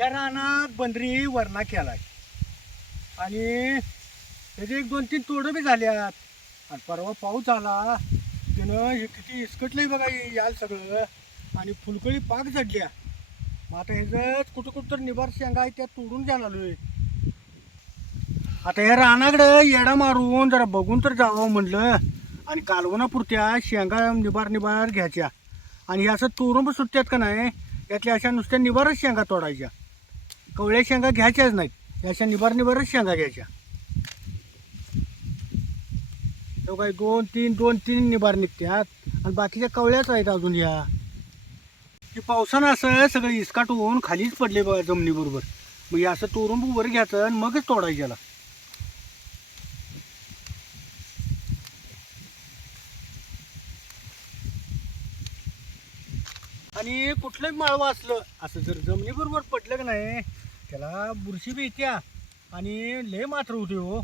त्या रानात बंदरी वरणा केलाय. आणि त्याचे एक दोन तीन तोडं बी झाल्यात. आणि परवा पाऊस आला त्यानं हे किती इसकटलंय बघा याल सगळं. आणि फुलकळी पाक झडल्या मग आता ह्याचं कुठं कुठं तर निबार शेंगा आहे त्या तोडून आलो आहे आता ह्या रानाकडं येडा मारून जरा बघून तर जावं म्हणलं. आणि कालवणापुरत्या शेंगा निबार निबार घ्यायच्या. आणि हे असं तोरून सुटत्यात का नाही? यातल्या अशा नुसत्या निबारच शेंगा तोडायच्या. कवळ्या शेंगा घ्यायच्याच नाहीत. याच्या अशा निबार निबारच शेंगा घ्यायच्या. तो काही दोन तीन दोन तीन निबार निघत्यात. आणि बाकीच्या कवळ्याच आहेत अजून या. हे पावसानं असं सगळं इसकाटून खालीच पडले बघा जमिनीबरोबर. मग हे असं तोरून वर घ्यायचं आणि मगच तोडायचं याला. आणि कुठलंही माळवं असलं असं जर जमिनीबरोबर पडलं की नाही त्याला बुरशी बी येत्या. आणि लय मात्र होते हो.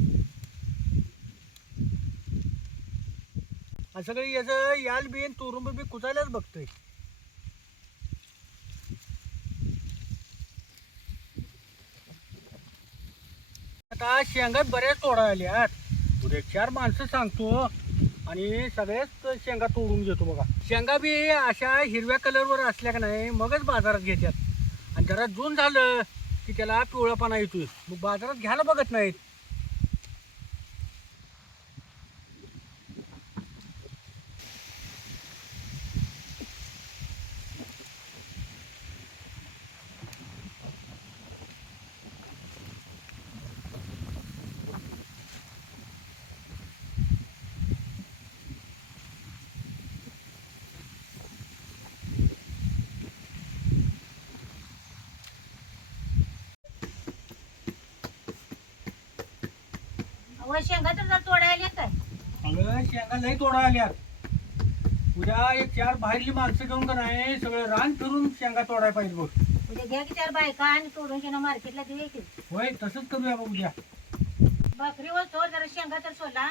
आणि सगळं याचं याल बिन तुरुंब बी कुचायलाच बघतोय. आता शेंगात बऱ्याच तोडा आल्यात. उद्या चार माणसं सांगतो. आणि सगळ्याच शेंगा तोडून घेतो बघा. शेंगा बी अशा हिरव्या कलरवर असल्या का नाही मगच बाजारात घेतात आणि जरा जून झालं की त्याला पिवळापणा येतोय. मग बाजारात घ्यायला बघत नाहीत. अहो शेंगा तर तोडायला काय? अगं शेंगा लई तोडा आल्यात. उद्या एक चार बाहेरली माणसं घेऊन का नाही सगळं रान फिरून शेंगा तोडायला पाहिजे बघ. उद्या घ्या की चार बायका आणि तोडून शेणा मार्केटला देऊ की होय तसंच करूया बघ उद्या. बकरीवर चोर जरा शेंगा तर सोला.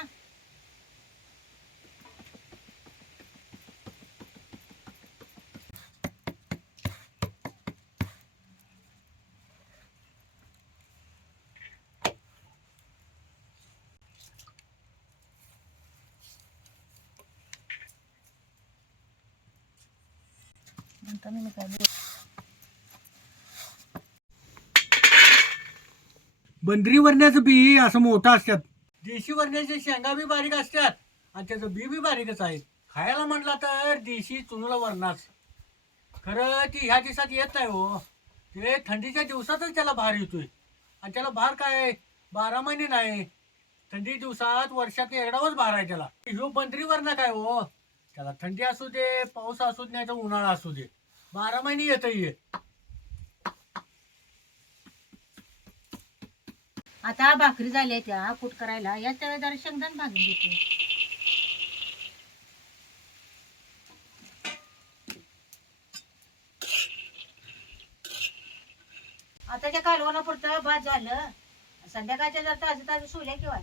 म्हणताना मी बंदरी वरण्याचं बी असं मोठं असतात. देशी वरण्याचे शेंगा बी बारीक असतात आणि त्याचं बी बी बारीकच आहे. खायला म्हटला तर देशी चुनूला वरणाच. खरं ती ह्या दिवसात येत नाही हो. ते थंडीच्या दिवसातच त्याला भार येतोय. आणि त्याला भार काय? बारा महिने नाही. थंडी दिवसात वर्षात एकडावच भार आहे त्याला. ह्यो बंदरी वरणा काय हो? त्याला थंडी असू दे पाऊस असू दे नाही तर उन्हाळा असू दे. बारा महिने येतं ये आता भाकरी झाल्या त्या कूट करायला. या त्या जरा शेंगदाण भाजून घेते. आता त्या कालवणा पुरतं भात झालं. संध्याकाळच्या जर ताजं ताजं सोल्या किंवा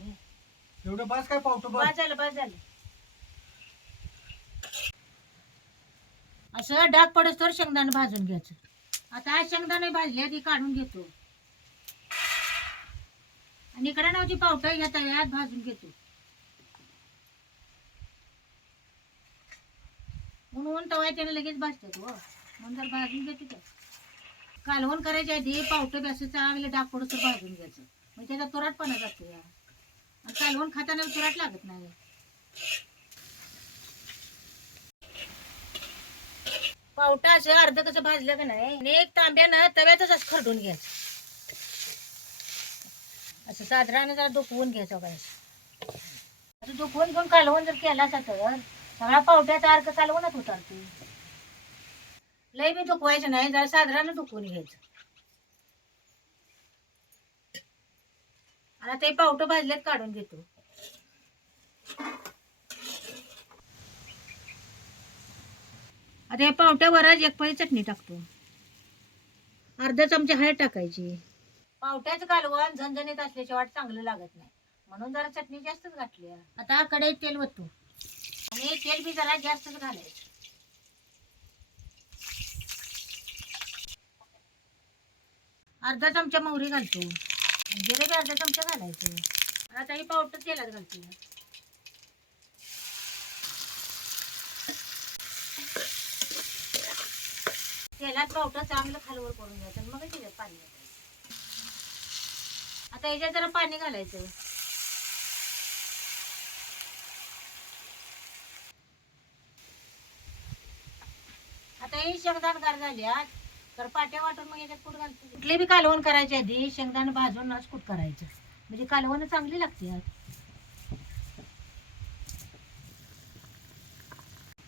एवढं बास काय पावतो बस झालं भात झालं. असं डाग पडस तर शेंगदाणे भाजून घ्यायचं. आता आज शेंगदाणे भाजले ती काढून घेतो. आणि इकडे नावची पावटा या तव्यात भाजून घेतो. म्हणून तवा त्याने लगेच भाजतात हो. म्हणून जर भाजून घेते तर कालवण करायच्या आधी पावटं बी असं चांगले डाग पडस भाजून घ्यायचं. मग त्याचा तुराटपणा जातो या. आणि कालवण खाताना तुराट लागत नाही. पावटा असं अर्ध कसं भाजलं का नाही? आणि एक तांब्यानं तव्यातच असं खरडून घ्यायचं. असं साधारण जरा दुखवून घ्यायचं काय असं दुखवून घेऊन कालवण जर केला असता तर सगळा पावट्याचा अर्क कालवणच उतारते. लय बी दुखवायचं नाही जरा साधारण दुखवून घ्यायचं. आता ते पावटं भाजल्यात काढून घेतो आता या पावट्यावरच एक पळी चटणी टाकतो. अर्धा चमचा हळद टाकायची. पावट्याचं कालवण झणझणीत असल्याची वाट चांगलं लागत नाही. म्हणून जरा चटणी जास्तच घातली आता कढईत तेल वतो. आणि तेल बी जरा जास्तच घालायचं. अर्धा चमचा मोहरी घालतो. म्हणजे जिरे बी अर्धा चमचा घालायचं. आता ही पावट तेलात घालतो. तेलात पावटा चांगलं खालवर करून घ्यायचं आणि मग त्याच्यात पाणी घालायचं. आता याच्यात जरा पाणी घालायचं. आता ही शेंगदाण गार झाल्यात तर पाट्या वाटून मग याच्यात कुठ घालते. कुठली बी कालवण करायची आधी शेंगदाण भाजूनच कुठ करायचं. म्हणजे कालवण चांगली लागते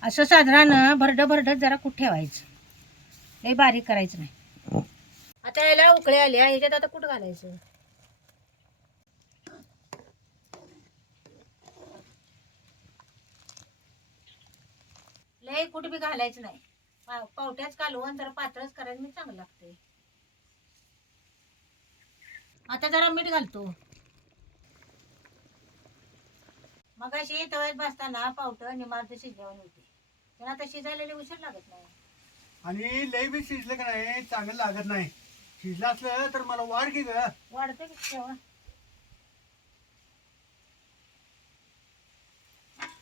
असं साधारण भरड भरडत जरा कुठ ठेवायचं. लई बारीक करायचं नाही. आता याला उकळे आले ह्याच्यात आता कुठं घालायचं. लय कुठं बी घालायचं नाही. पावट्याच घालून जरा पातळच करायचं मी चांगलं लागते आता जरा मीठ घालतो. मग अशी तव्यात बसताना पावट निमार्द शिजल्यावर होते. पण आता शिजायला उशीर लागत नाही. आणि लय बी शिजलं का नाही चांगलं लागत नाही. शिजलं असलं तर मला वाढ की ग. वाढतं की तेव्हा?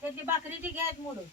त्यातली भाकरी ती घ्यायत मोडून.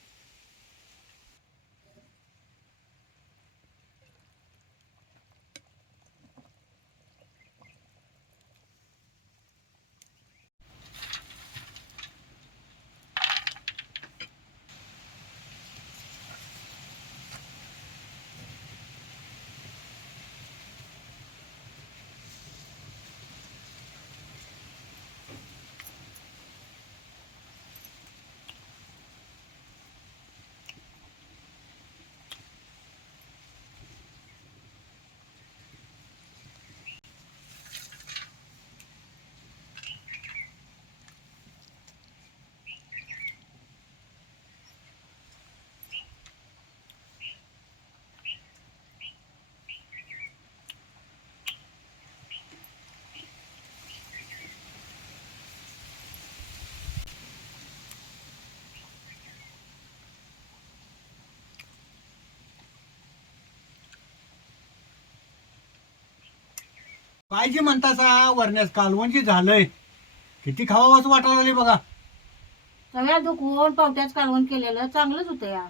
पाहिजे म्हणतासा वरण्यास कालवण झालंय. किती खावावंच वाटायला लागले बघा. सगळ्या दुखवून पावट्याच कालवण केलेलं चांगलंच होतं या.